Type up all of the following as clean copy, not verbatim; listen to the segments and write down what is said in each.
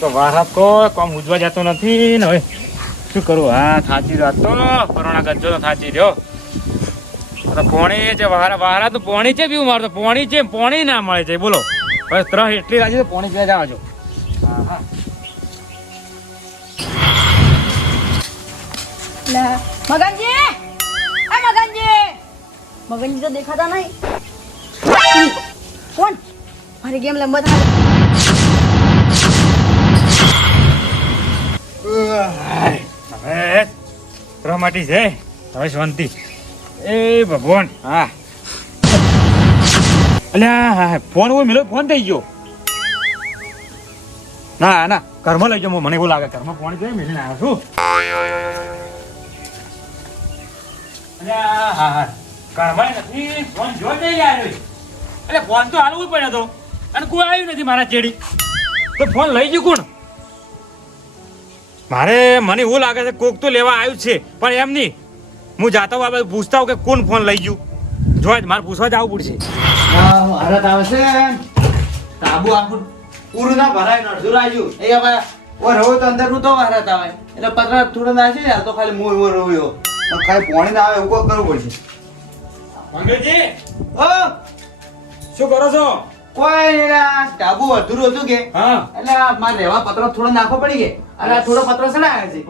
તો વારાત કોઈ કોમ ઉજવા જતો નથી ને હવે શું કરું? હા થાચી રાત તો કોરોના ગજ્જો તો થાચી રહ્યો. પોણી છે વારા તો પોણી છે પીવું મારું તો પોણી છે પોણી ના મળે છે બોલો. હવે ત્રણ એટલી રાજી તો પોણી પીવા જાવ છો. હા હા મગનજી મગનજી તો દેખાતા નહીં. કોણ મારી ગેમ લંબત હવે ત્રમાટી છે હવે શાંતિ. એ ભગવાન હા અલ્યા હા ફોન હોય મેલો ફોન થઈ ગયો. ના ના ઘરમાં લઈ જાઉં મને એવું લાગે ઘરમાં ફોન જોઈએ મેળીને આવ્યો છું. અલ્યા હા હા ઘરમાં નથી ફોન જો જઈ આવ્યો. એટલે ફોન તો હાલવું પડ્યો હતો અને કોઈ આવ્યું નથી મારા ચેડી તો ફોન લઈ ગયું કોણ? મને એવું લાગે છે કોક તો લેવા આવ્યું છે પણ એમ નહીં. હું જાતો બાબા પૂછતા હોઉં કે કોણ ફોન લઈ ગયું. જો મારે પૂછવા જ આવવું પડશે. ભારત આવે છે તાબુ આખું પૂરું ના ભરાય નડધું રાજ્યું એ હવે ઓ રહો તો અંદર નું તો ભારત આવે એટલે પતરા થોડો નાખી ને તો ખાલી મોર મોર રહ્યો પણ ખાલી પોણી ના આવે એવું કોઈ કરવું પડશે. મંગળજી ઓ શું કરો છો? કોઈ નહીં આ તાબુ અધૂરું હતું કે હા એટલે આ મારે રહેવા પતરો થોડો નાખવો પડી ગયા અને આ થોડો પતરો સડાય છે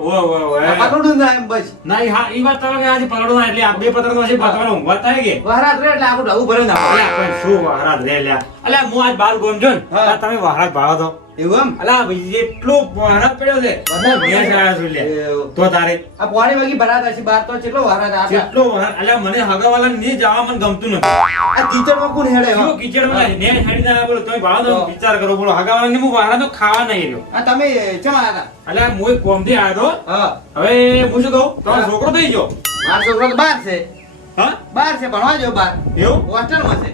પતરું ના એમ બસ ના હા ઈ વાત તમે આજે પલડો ના એટલે આ બે પત્ર તો હજી પતરાનો ઊંઘવા થાય કે ભારત રે એટલે આખું ઢગુ ભરે ના અલ્યા પણ શું વહારાત રે લ્યા. અલ્યા હું આજ બાર ગોમ જો ને હા. તમે વહારાત ભાવો તો એવું એમ અલ્યા ભાઈ એટલો વહારાત પડ્યો છે વધારે મેં સારા છું લ્યા. તો તારે આ પોણી વાગી ભરાત હશે બાર તો કેટલો ભારત આ કેટલો અલ્યા મને હગાવાલા ને જવા મને ગમતું નથી. આ કીચડમાં કોણ હેડે શું કીચડમાં ને હેડી ના બોલો તમે ભાવો તો વિચાર કરો બોલો હગાવાલા ને હું વહારાત તો ખાવા નહીં રહ્યો. આ તમે ચમ આયા અલ્યા હું એક કોમથી આવ્યો તો હતા? હા હવે હું શું કહું તમારો છોકરો થઈ ગયો. મારો છોકરો તો બહાર છે હા ભણવા જો બહાર એવું હોસ્ટેલમાં છે.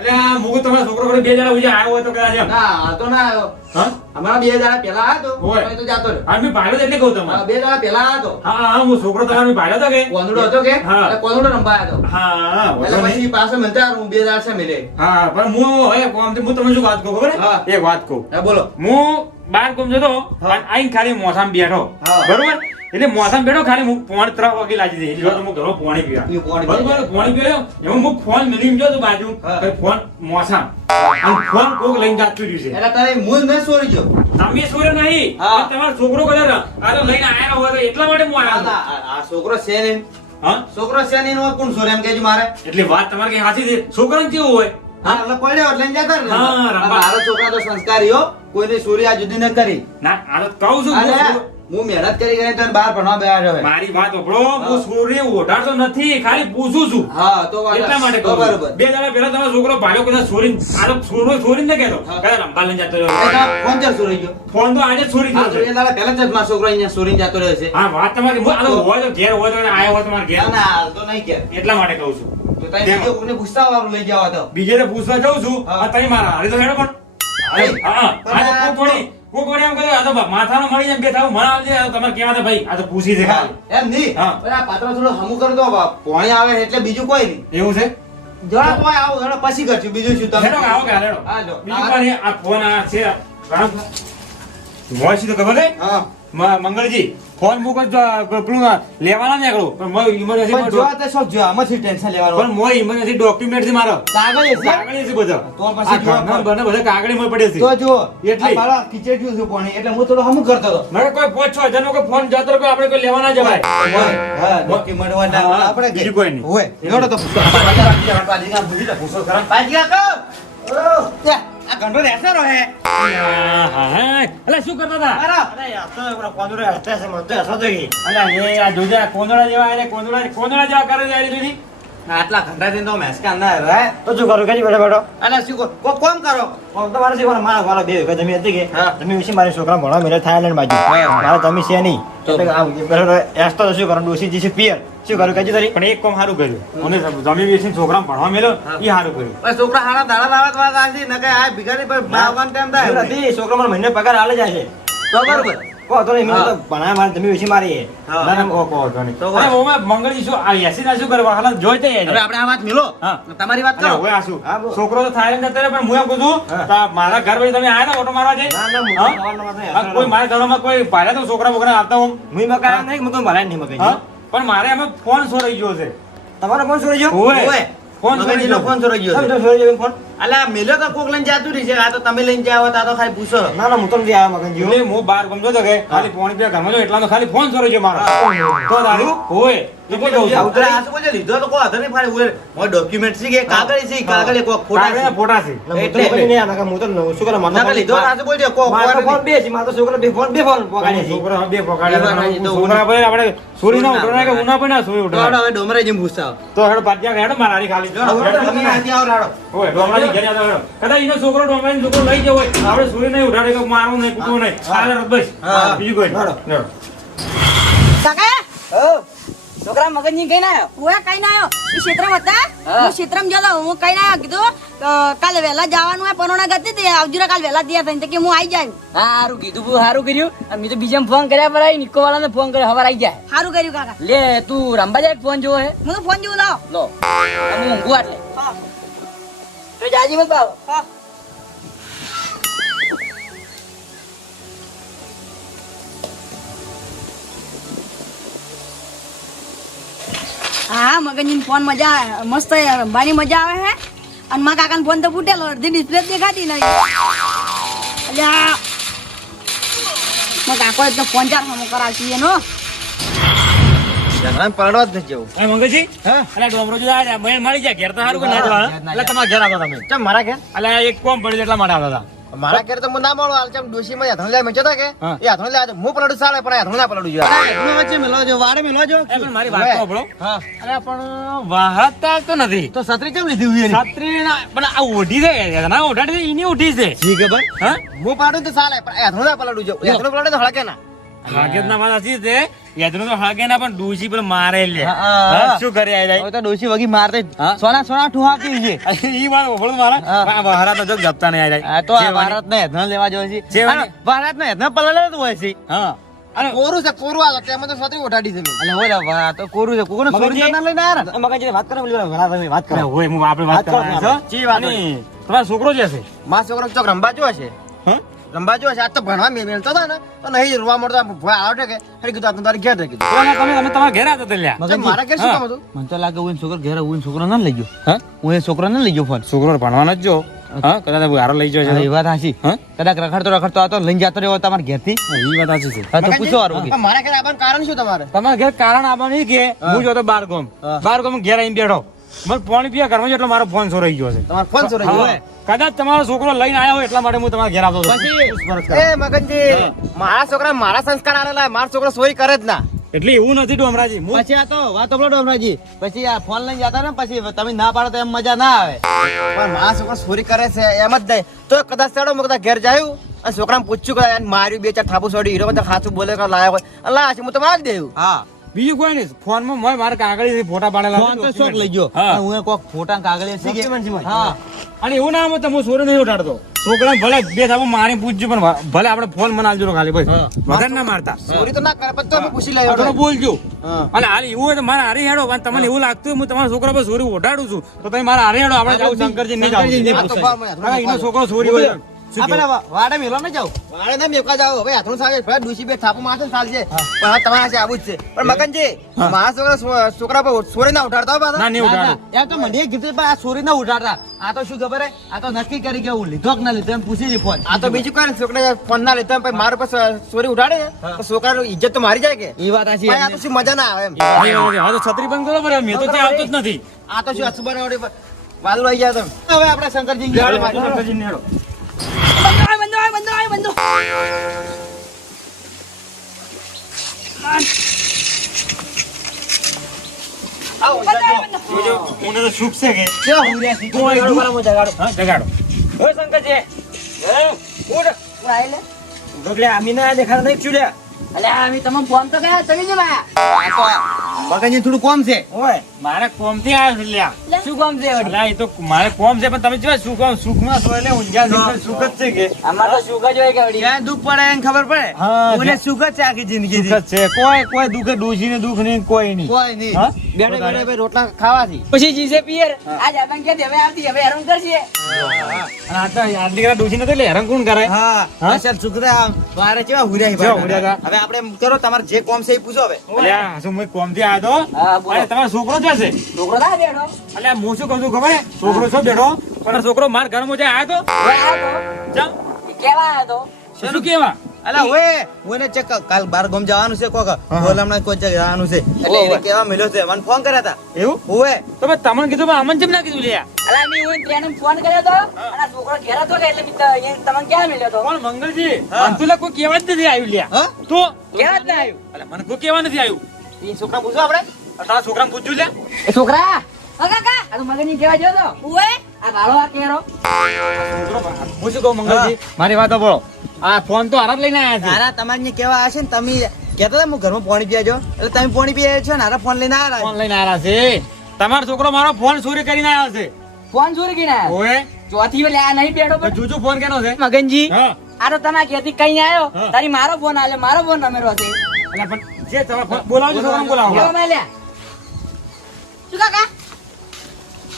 અલ્યા મુકુ તમારા છોકરો પર બે જણા બીજા આવ્યો હોય તો કદાચ એમ. ના હાલતો ના આવ્યો હા અમારા 2 દાડા પહેલા આવ્યો હોય. તો જાતો રહ્યો. આ મેં ભાડ્યો એટલે કહું તમારે. 2 દાડા પહેલા આવ્યો હા હા હું છોકરો તમારો મેં ભાડ્યો હતો કે કોનુડો હતો કે હા. એટલે કોનુડો રંબા આવ્યો હતો. હા હા એટલે વાંધો નહીં. પછી પાછો મળતા હું 2 દાડા છે મિલે. હા પણ હું હવે કોમથી હું તમને શું વાત કહું ખબર હા. એક વાત કહું. હા બોલો. હું બાર કોમ જતો હા. અને આઈને ખાલી મોસામ બેઠો હા. બરોબર એટલે મોસામ બેઠો ખાલી હું પોણ 3 વાગે લાગી દે એટલે હું ઘરો પોણી પીવા પીવું પોણી બરોબર પીવા. પોણી પીવ્યો એમાં હું ફોન મેલી ગયો તો બાજુ હા. પછી ફોન મોસામ અને ફોન કોક લઈને જાતું રહ્યું છે. એટલે તારે મૂળ મેં સોરી ગયો. તમે સોર્યો નહીં હા. પણ તમારો છોકરો કદાચ આ તો લઈને આયા હોય તો એટલા માટે હું ના, આવ્યો ના, આ છોકરો છે ને હા છોકરો છે ને એનો કોણ સોરે એમ કહેજો મારે. એટલે વાત તમારે કઈ સાચી છે છોકરાને કેવું હોય હા એટલે પડ્યો એટલે જતા રહે. હા, આ રંબા. મારો છોકરા તો સંસ્કારી હો કોઈને સોરી આ જુદી ન કરી. ના આ તો કહું છું અને હું છોકરો- હું મહેનત કરી કરીને તને બહાર ભણવા બેઠો છે. મારી વાત ઓપડો હું છોરી ઓઢાડતો નથી ખાલી પૂછું છું હા તો વાત એટલા માટે તો કહું છું. બરોબર. બે દાડા પહેલા તમારો છોકરો ભાડ્યો કદાચ છોરી આ તો છોરો છોરી ન કહેતો હા. કદાચ રંબા લઈને જતો એ રહ્યો તો ફોન ચાલ સોરી ગયો. ફોન તો આજે છોરી હા, ગયો તો છે એ દાડા પહેલા જ મારો છોકરો અહીંયા સોરીને જતો રહ્યો છે. હા વાત તમારી આ તો હોય તો ઘેર હોય તો આયો હોય તો મારા ઘેર ના, ના, હાલ તો નહીં કે. એટલા માટે કહું છું તો તારે બીજો કોઈને પૂછતા વાળું લઈ જવા તો. બીજે તો પૂછવા જાઉં છું હા. આ તમે મારા હારી તો હેડો પણ અરે, હા પણ આ તો કોક વળી એમ કહે આ તો માથાનો મળી જાય બે થાવ મને આવજે આ તો તમારે કહેવા હતા ભાઈ આ તો પૂછી છે હા, ખાલી એમ નહીં. હા. પણ આ પાત્ર થોડું હમું કરી દો બાપ. પોણી આવે એટલે બીજું કોઈ નહીં. એવું છે જરા તો આવો જરા પછી કરશું બીજું શું તમે. હેડો કે આવો કે હાલ હેડો હા, જો. બીજું પણ આ ફોન આ છે મોય તો ખબર છે હા. મંગળજી ફોન મૂકો પેલું લેવાના નીકળું પણ મોય પણ ઇમરજન્સી જો તે શોખ જો આમાંથી ટેન્શન લેવાનું. પણ મોય ઇમરજન્સી ડોક્યુમેન્ટ છે મારો કાગળ છે. કાગળ છે બધો તો પછી આ જો ઘરના બને બધા કાગળી મોય પડે છે તો જો એટલે. આ મારા ખીચડ્યું છે પોણી એટલે હું થોડું હમું કરતો હતો. મારે કોઈ 5-6 હજારનો કોઈ ફોન જતો રહ્યો આપણે કોઈ લેવા ના જવાય હા, ડોક્યુમેન્ટ વાળા હા, આપણે કે. બીજું કોઈ નહીં. હોય. જોડો તો પાજીકા ભૂલી જા, પૂછો ખરા. પાજીકા કહો. ઓ, ત્યાં, આ ઘંટો રહેશે રો હે. અલા શું કરતા હતા મારો. અલા એ આ જોજે આ કોંદડા જેવા એટલે કોંદડા જેવા કરે છે આ દીદી આટલા ઘંટા થી તો મેસકા ના રહે. તો શું કરું કે બેઠો બેઠો અલા શું કો કોમ કરો. તમારે શું કરું મારા વાળા 2 વીઘા જમીન હતી કે હા. જમીન વિશે મારી છોકરા ભણવા મેળે થાઈલેન્ડ બાજુ મારા જમીન છે નહીં તો. એટલે આ બેઠો એસ તો શું કરું ડોસી જીસી પિયર શું કરું કહેજો તારી પણ એક કામ સારું કર્યું મને જમી બેસીને છોકરા ભણવા મેલ્યો એ સારું કર્યું બસ છોકરા હારા દાડા લાવત વાત આવશે ન કે આ ભિખારી પર ભાવવાન ટાઈમ થાય નથી છોકરા મને મહિને પગાર આલે જાય છે તો બરોબર. કહો તો નહીં, મેં તો ભણાય મારે જમીન વેચી મારી છે. હા. ના, ના, કહો તો નહીં. તો અરે ઓમાં મંગળજી શું આ એસી ના શું કરવા હાલ જોઈ તે હવે આપણે આ વાત મિલો હા. તમારી વાત કરો હવે આ શું હા, બોલ. છોકરો તો થાઈલેન્ડ જતો રહ્યો, પણ હું એમ કહું છું હા. કે મારા ઘર પછી તમે આયા ને ઓટો મારવા જઈ ના, ના, હું હા? તો સવારનો વાત નહીં. હા, કોઈ મારા ઘરમાં કોઈ ભાડે તો છોકરા બોકરા આવતા હોમ હું એમાં કાંઈ નહીં, હું કોઈ ભલાઈ નહીં મગાઈ. હા? પણ મારે એમાં ફોન સોરાઈ ગયો છે તમારો ફોન ચોરી ગયો? ઓય. ઓય. ફોન ચોરી મગનજીનો ગયો. ફોન ચોરાઈ ગયો તમે છે. તો ચોરી ગયો ફોન? અલા મેલ્યો તો કોક લઈને જાતું રહી છે આ તો તમે લઈને જાવ તો આ તો ખાલી પૂછો ના, ના, હું તો નથી આવ્યો મગનજી. એટલે હું બહાર ગમતો હતો કે ખાલી પોણી પીવા ઘરમાં જો એટલાનો ખાલી ફોન સોરાઈ ગયો મારો તો તારું હોય એટલે કહું છું. ઉતરા આ શું બોલે લીધો તો કોઈ હાથે નહીં ફાડે ઉરે મોય ડોક્યુમેન્ટ છે કે કાગળ છે કાગળ એ કોક ફોટા કાગળના છે ફોટા છે એટલે હું તો એટલે- મગનજી નહીં આવ્યો, નકર હું તો શું કરે, મારો ના ફોન- લીધો આ શું બોલજો કોક મારો ફોન બે છે, મારો છોકરો બે ફોન પકડે છે. છોકરા બે એ વાત સાચી, પકડ્યા તો છોકરા પર આપણે સોરી ના ઉઠાડે કે ઉના પર ના સોરી તો ઉઠાડે હવે ડોમરે જેમ પૂછતા તો હેડો પાટિયા હેડો મારા હારી ખાલી તમે આથી આવો રાડો ઓય ડોમરાની ઘરે જતો હેડો કદાચ એનો છોકરો ડોમરાની છોકરો લઈ જવો હોય આપણે સોરી નહીં ઉઠાડે કે મારવું નહીં કૂટવું નહીં આગળ બસ હા. બીજું કોઈ હેડો. હેડો. કાકા છોકરા મગનજી કઈ ના આવ્યો ઓએ કઈ ના આવ્યો ઈ ક્ષેત્રમાં હતા હું ક્ષેત્રમાં જતો હું કઈ ના આવ્યો કીધું કાલે વહેલા જવાનું હોય પરોણા ગતિ તે આવજો રે કાલે વહેલા તૈયાર થઈને તો કે હું આવી જાય સારું કીધું બહુ સારું કર્યું અને મેં તો બીજાને ફોન કર્યા પર નિકો વાળાને ફોન કર્યો હવાર આવી જાય સારું કર્યું કાકા લે તું રંબા જાય ફોન જોવો હે હું તો ફોન જેવું લાવો લો હું ઊંઘું આટલે હા તો જાજી મત બાવ હા હા મગનજી ફોન મજા મસ્ત રમવાની મજા આવે હે અને મારા કાકાનો ફોન તો ફૂટેલો અડધી ડિસ્પ્લે દેખાતી નહીં અલ્યા મારા કાકો તો ફોન ચાર હમો કરાવતી એનો જગરામ પરડવા જ નથી જવું અરે મંગળજી હા અલા ડોમરો જો આ મને મળી જાય ઘેર તો સારું કે ના જવાનું એટલે તમારા ઘેર આવતા તમે ચમ મારા ઘેર અલા એક કોમ પડી એટલા માટે આવતા હતા મારા ઘેર તો હું ના મળો હાલ ચમ ડોશીમાં હાથણ લે મેચો કે હા. એ હાથણ લે આજે હું પલડું ચાલે પણ હાથણ ના પલડું જોઈએ વચ્ચે મેલો જો વાડે મેલો જો એ પણ મારી વાત તો સાંભળો હા અરે પણ વાહતા તો નથી તો છત્રી કેમ લીધી હોય છત્રી ના પણ આ ઓઢી છે ના ઓઢાડી છે એની ઓઢી છે જી ખબર હા હું પાડું તો ચાલે પણ હાથણ ના પલડું જો હાથણ પલડે તો હળકે ના હાગેત ના વાત હસી છે યાદનું તો હાગે ના પણ ડૂસી પણ મારે લે હા, હા. હા, શું કરી આઈ જાય હવે તો ડોશી વગી મારતે હા? સોના સોના ઠુહાતી છે ઈ વાત ઓળખ મારા હા. આ ભારત તો જગ જપતા નહીં આઈ આ તો આ ભારત ને હેધણ લેવા જો છે જેવાની? ભારત ને હેધણ પલડે તો હોય છે હા અને કોરું છે કોરું આ તેમાં તો છત્રી ઓઢાડી છે એટલે હોય વા તો કોરું છે કોરું મગનજી? સોરી ના લઈને આયા મગનજીને વાત કરો, બોલો, ભલા તમે વાત અરે કરો. હોય હું આપણે વાત વાત કરો કરવા ને છો ચી વાત અને તમારો છોકરો જે છે માં છોકરો ચોક રંબા જો છે હા રંબા જો છે આજ તો ભણવા મેલતો હતો ને તો નહીં રોવા મળતો ભોય આવડે કે હરી કીધું આ તો તારી ઘેર રહી કીધું તો તમે તમારા ઘેર આવતા હતા લ્યા ચમ મારા ઘેર શું હા. કામ હતું મને તો લાગે હું છોકરો ઘેર હું છોકરો ના લઈ ગયો હા હું એ છોકરો ના લઈ ગયો ફોન. છોકરો ભણવાનો જ જો હા કદાચ હારો લઈ જશે એ વાત હાચી. હા કદાચ રખડતો આવતો લઈને જતો રહ્યો તમારા ઘેરથી. એ વાત સાચી છે હા તો પૂછો હારું કે. પણ મારા ઘેર આવવાનું કારણ શું તમારે તમારા ઘેર કારણ આપવાનું ઈ કે હું જોતો બાર ગોમ હા. બાર ગોમ ઘેર આવીને બેઠો મને પાણી પીવા ઘરમાં એટલે મારો ફોન ચોરાઈ ગયો છે તમારો ફોન ચોરાઈ ગયો હા. કદાચ તમારો છોકરો લઈને આવ્યો હોય એટલા માટે હું તમારા ઘેર આવતો હતો. પૂછપરછ કરવા. એ મગનજી મારા છોકરા મારા સંસ્કાર આલેલા મારો છોકરો સોરી કરે જ ના એટલે એવું નથી ડોમરાજી હું પછી આ તો વાત ઓપડો ડોમરાજી પછી આ ફોન લઈને જતા ને પછી તમે ના પાડો તો એમ મજા ના આવે. પણ મારા છોકરો ચોરી કરે છે એમ જ નહીં તો કદાચ ચડો મેં કદાચ ઘેર જાયું અને છોકરાને પૂછ્યું કે એને માર્યું બે ચાર થાપુ છોડી હીરો બધા ખાસું બોલે કે લાયા હોય અલ્લાહ છે હું તમારે જ દેવું હા બીજું કોઈ નહીં ફોનમાં મોય મારા કાગળી ફોટા પાડેલા ફોન તો શોખ લઈ ગયો હા. પણ હું કોક ફોટા કાગળિયા શીખે. Document છે મારી. હા અને એવું ના હોય તો હું સોરી નહીં ઉઠાડતો છોકરા ભલે બે થાપુ મારી પૂછજો પણ ભલે આપણે ફોન મને આલજો ખાલી બસ વધારે ના મારતા ચોરી તો ના કરે પણ તો બી પૂછી આ થોડું લે બોલજો હા. અને હાલ એવું હોય તો મારા હારી હેડો અને તમને એવું લાગતું હોય હું તમારા છોકરા પર સોરી ઓઢાડું છું તો તમે મારા હારી હેડો આપણે જાવ શંકરજી નહીં જાવ શંકરજી નહીં પૂછાય. હા, એનો છોકરો સોરી હોય તો શું આ કહેવું? પેલા વાડે મેલો ને જાવ. વાળે ના મેકા જાવ હવે હાથનું સાગે ભલે ડૂસી બે થાપુ મારશે ને ચાલશે પણ હવે તમારા છે આવું જ છે પણ મગનજી મારા છોકરા પર સોરી ના ઉઠાડતા હો ના પાછા નહીં ઉઠાડું એમ તો મને કીધું પણ આ ચોરી ના ઉઠાડતા. આ તો શું ખબર હે? આ તો નક્કી કરી કે હું લીધો કે ના લીધો એમ પૂછી લી ફોન. આ તો બીજું કઈ છોકરા ફોન ના લેતા પછી મારા પર સોરી ઉઠાડે ને તો છોકરાનું ઇજ્જત તો મારી જાય કે એ વાત હાચી. ભાઈ આ તો શું મજા ના આવે એમ હા તો છત્રી બંધ કરો પડે મેં તો ત્યાં આવતો જ નથી આ તો શું અસુબર વાલો આવી ગયા તમે હવે આપણે શંકરજી શંકરજીને હેડો. બંધો આય બંધો જોજો, ઊંડે તો શુભ છે કે હા, જગાડો. ઓય શંકરજી હે, ઉઠ. એટલે આમીને દેખાડો નહીં ચૂડ્યા. અલ્યા અમે તમે ફોન તો કર્યા તમે જ આયા મગનજી થોડું કોમ છે ઓય મારે કોમથી આવ્યો છું લ્યા. શું કામ છે વળી? અલ્યા એ તો મારે કોમ છે પણ તમે જો સુખમાં છો એટલે ઊંઝા સુખ જ છે કે અમારે તો સુખ જ હોય કે વળી. જ્યાં દુઃખ પડે એને ખબર પડે હા, મને સુખ જ છે આખી જિંદગી સુખ જ છે. કોઈ દુઃખ ડૂસીને દુઃખ નહીં કોઈ નહીં. કોઈ નહીં હા? બેઠે બેઠે ભાઈ રોટલા ખાવાથી પછી જીસે પિયર આજ આતંક કે હવે આવતી હવે હેરાન કરશે. અને આ તો આટલી કરા ડૂસીને તો એટલે હેરાન કોણ કરે? હા હા? અસલ છોકરા વારે કેવા હુર્યા કેવા હુર્યા હતા? હવે આપણે એમ કરો તમારે જે કોમ છે એ પૂછો હવે અલ્યા શું હું કોમથી આવ્યો તો? હા, બોલો. અરે તમારો છોકરો જ હશે. છોકરો ના બેઠો. અલ્યા હું શું કહું છું ખબર હે? છોકરો છો બેઠો પણ છોકરો માર ઘરમાં જે આવ્યો તો હવે આવ્યો તો. ચમ એ કેવા આવ્યો તો? શું કેવા? અલા ઓએ ઓને ચેક કાલ બાર ગામ જવાનું છે કોક બોલમણા કોઈ જગ્યા જવાનું છે એટલે એને કેવા મળ્યો છે મને ફોન કર્યા હતા એવું ઓએ તો ભાઈ તમને કીધું પણ અમને કેમ ના કીધું લ્યા? અલા મેં હું ટ્રેન ફોન કર્યો તો અને આ છોકરો ઘેર હતો કે એટલે મિત્ર અહીંયા તમને ક્યાં મળ્યો તો? પણ મંગલજી હા. મને તો લા કોઈ કહેવા જ નથી આવ્યું લ્યા. હા તો કેવા જ ના આવ્યું. અલ્યા મને કોઈ કહેવા નથી આવ્યું. એ છોકરા પૂછો આપણે તારા છોકરાને પૂછ્યું લ્યા. એ છોકરા હા કાકા આ તો મગનજી કેવા ગયો તો? ઉવે આ ભાડો આ કેરો. હું શું કહું મંગલજી મારી વાત સાંભળો. આ ફોન તો હારા જ લઈને આવ્યા છે. તારા તમારે ને કેવા આવશે ને તમે કહેતા હતા હું ઘરમાં પાણી પીવા જો એટલે તમે પાણી પીવા છો ને હારા ફોન લઈને આવ્યા ફોન લઈને આવ્યા છે. તમારો છોકરો મારો ફોન ચોરી કરીને આવ્યો છે. ફોન ચોરી કરીને આવ્યો. ઓએ ચોથી વેલે આ નહીં બેઠો તો પણ જુજુ ફોન કેનો છે? મગનજી હા. આ તો તમે ક્યાંથી કઈ આવ્યો હા. તારી મારો ફોન આલે મારો ફોન નમેરો છે અલ્યા પણ જે તમારો ફોન બોલાવજો છોકરાને બોલાવો. કેવો મેલ્યા શું કાકા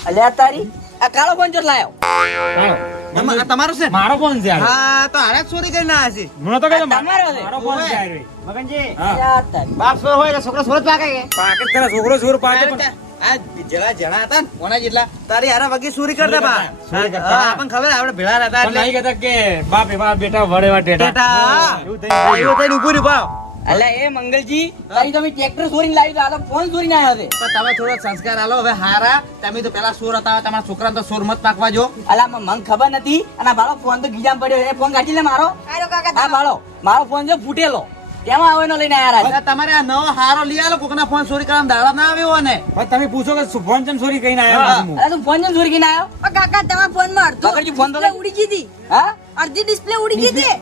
અલ્યા તારી આ કાળો ફોન ચોર લાયો. હાલો. તમારો છે ને? મારો ફોન છે હાલો. હા તો હારા ચોરી કરીને આવ્યા છે મને તો કહેતો તમારો છે. મારો ફોન છે હાલો. મગનજી હા. અલ્યા તારી. બાપ સોર હોય એટલે છોકરો સોર જ પાકે કે પાકે જ કરે છોકરો ચોર પાકે પણ આ જણા જણા હતા ને કોના જેટલા તારી હારા વગી ચોરી કરતા બા ચોરી કરતા. હા, આપણને ખબર આપણે ભેળા હતા પણ નહીં કહેતા કે બાપ એવા બેટા વડે વા ટેટા. ટેટા. એવું થઈ ગયું. એવું થઈને ઊભું રહ્યું ભાવ અલ્યા એ મંગલજી તારી તમે ટ્રેક્ટર ચોરીને લાવી તો આ તો ફોન ચોરીને આવ્યો છે. તો તમે થોડો સંસ્કાર આલો હવે હારા તમે તો પેલા સોર હતા તમારા છોકરાને તો સોર મત પાકવા જો અલા મને ખબર નથી અને આ ભાડો ફોન તો ગીજામાં પડ્યો છે. એ ફોન કાઢી લે મારો. આયો કાકા હા ભાડો મારો ફોન છે ફૂટેલો તેમાં આવે નો લઈને આવ્યા એટલે તમારે આ નવો હારો લઈ આલો કોકના ફોન ચોરી કરવાનો દાડા ના આવ્યો ને પણ તમે પૂછો કે શું ફોન ચમ ચોરી કરીને આવ્યા હા. છું હું? અરે તું ફોન જેમ ચોરી કરીને આવ્યો. કાકા તમારા ફોન માં પકડજી ફોન તો ડિસ્પ્લે લઈ. ઉડી ગઈ હતી હા અડધી ડિસ્પ્લે ઉડી ગઈ હતી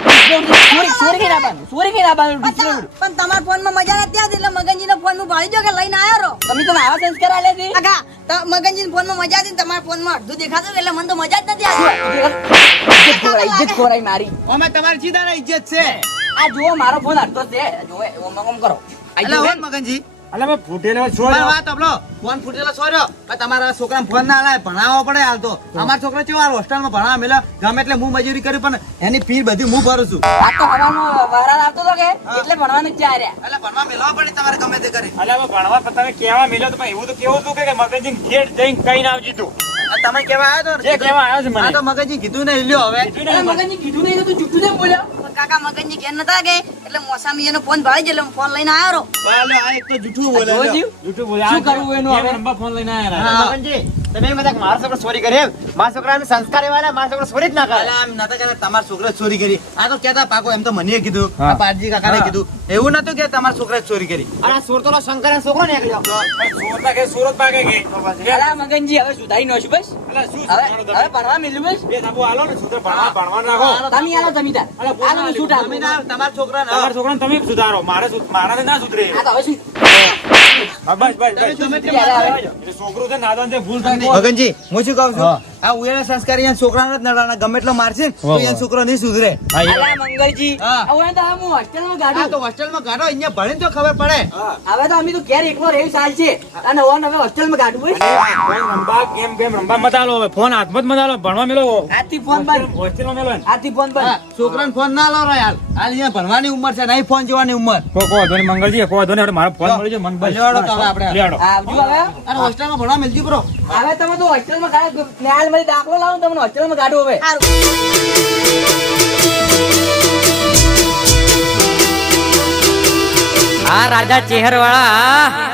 ચોરી કરીને આવવાનું ચોરી કરીને આવવાનું display ઉડ્યું. પણ તમારા ફોન માં મજા નથી આવતી એટલે મગનજી નો ફોન હું ભાળી જો કે લઈને આવ્યો રો તમે તો આવા સંસ્કાર આલે છે. કાકા મગનજી ફોન માં મજા હતી ને તમારા ફોન માં અડધું દેખાતું એટલે મને તો મજા જ નથી આવતી ઇજ્જત ખોરાઈ મારી. અમે તમારી સીધા ઇજ્જત છે આ જુઓ મારો ફોન અડધો છે જુઓ ઓમ કરો. આ એટલે જુઓ. હોય મગનજી અલ્યા ભાઈ ફૂટેલો છો મારી વાત સાંભળો ફોન ફૂટેલો સોર્યો પણ તમારા છોકરાને ફોન ના લાવે ભણાવવો પડે હાલ તો અમારા છોકરા કેવા હોસ્ટેલમાં ભણાવવા મેલા ગમે એટલે હું મજૂરી કરી પણ એની ફી બધી હું ભરું છું આ તો હવામાં વરાળ આવતો હતો કે એટલે ભણવાનું જ ચાર્યા. એટલે ભણવા મેળવવા પડે તમારે ગમે તે કરી અલ્યા હવે ભણવા પણ તમે કેવા મિલ્યો તો પણ એવું તો કેવું હતું કે મગનજી ઘેર જઈને કઈ ના આવજી તું તમે કેવા આવ્યો તો જે કહેવા આવ્યો છે મને. આ તો મગનજી કીધું ને લ્યો હવે કીધું અરે ને મને. મગનજી કીધું નહીં તો તું જુઠ્ઠું નહીં બોલ્યો. પણ કાકા મગનજી ઘેર નતા કે એટલે મોસામી એનો ફોન ભાળી જ એટલે હું ફોન લઈને આવ્યો રો વાલો આ એક તો જૂઠું બોલે જોવો લ્યો. જીવ? જૂઠું બોલ્યા. શું કરવું એનું હવે? બે નંબર ફોન લઈને આવ્યા હા. હતા. મગનજી તમે એમ હતા કે મારો છોકરો ચોરી કરે એમ મારા છોકરાને સંસ્કાર એવા ને મારા છોકરો ચોરી જ ના કરે આમ નતા કે તમારા છોકરો ચોરી કરી આ તો કહેતા પાકો એમ તો મને કીધું હા. આ પારજી કાકાને કીધું એવું નતું કે તમારા છોકરાએ ચોરી કરી અને આ ચોર તો શંકર છોકરો ને પણ ચોર ના ઘેર સુરત પાકે કે. અલા મગનજી હવે સુધારી નો છું બસ. અલ્યા શું હવે સુધારો હવે તમે? ભણવા મિલ્યું બસ. બે ધાબુ આલો ને સુધાર ભણવા રાખો. તમે આલો જમીદાર. અલા, બોલ આલો ના હું છૂટ આપું. તમે ના તમારા છોકરાને તમારા છોકરાને તમે સુધારો મારાથી ના સુધરે. આ તો હવે શું? હા, બસ બસ બસ. તમે તેમ યાર, હવે. એટલે છોકરું છે નાદાન છે ભૂલ થાય. મગનજી હું શું કહું છું હા. આ ઉયાના સંસ્કારી એના છોકરાને જ નડાના ગમે એટલો મારશે ને તો વાહ, એનો વાહ. છોકરો નહીં સુધરે હા, એ- અલા મંગળજી હા. હવે તો હું હોસ્ટેલમાં આ ગાડું. તો હોસ્ટેલમાં કાઢો અહીંયા ભણીને તો ખબર પડે હવે તો અમે તો ઘેર એકલો રહેવું ચાલ છે અને ઓન હવે હોસ્ટેલમાં ગાડું હોય. અને ફોન રમવા ગેમ રમવા મત આલો હવે. ફોન હાથમાં જ મત આલો. ભણવા મેલો. આજથી ફોન બંધ. હોસ્ટેલમાં મેલો એને. આજથી ફોન હા, બંધ. છોકરાને ફોન ના લો હાલ હાલ અહીંયા ભણવાની ઉંમર છે નહીં ફોન જોવાની ઉંમર કહો ધોની મંગળજી કહો ધોની આપણે મારો ફોન મળી જાય મન બસ. લેવાડો તો હવે આપણે. લેવાડો. આવજો હવે. અને હોસ્ટેલમાં ભણવા મેલજી બ્રો હવે તમે તો હોસ્ટેલમાં ગાડો ન્યાલમાંથી દાખલો લાવો ને તમને હોસ્ટેલમાં ગાડું હવે. સારું આ રાજા ચેહરવાળા